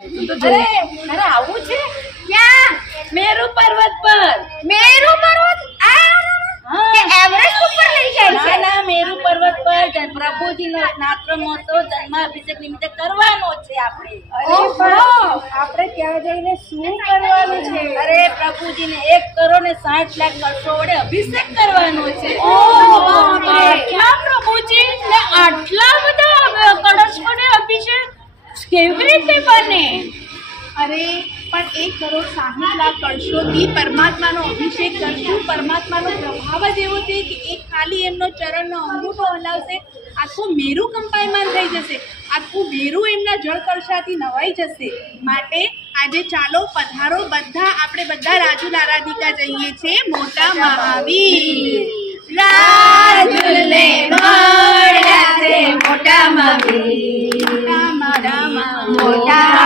અરે અરે આવું છે ક્યાં? મેરુ પર્વત પર. મેરુ પર્વત કે એવરેસ્ટ ઉપર લઈ જાય છે? ના મેરુ પર્વત પર પ્રભુજીનો નાત્ર મહોત્સવ જન્માભિષેક નિમિત્તે કરવાનો છે આપણે. આપણે ત્યાં જઈને શું કરવાનું છે? અરે પ્રભુજીને 1,60,00,000 કળશો વડે અભિષેક કરવાનો છે. આટલા પ્રભુજી ને આટલા બધા કળશ વડે અભિષેક કેવી રીતે બને? અરે પણ 1,60,00,000 કળશોથી પરમાત્માનો અભિષેક કરશું. પરમાત્માનો પ્રભાવ જ એવો છે કે એક ખાલી એમનો ચરણનો અંગૂઠો હલાવશે, આખું મેરુ કંપાયમાન થઈ જશે, આખું મેરુ એમના જળ કળશાથી નવાઈ જશે. માટે આજે ચાલો પધારો બધા, આપણે બધા રાજુલા રાધિકા જઈએ છીએ મોટા મહાવીર. રાજુલે મળ્યા છે મોટા મહાવીર. મોટા મહાવીર. મોટા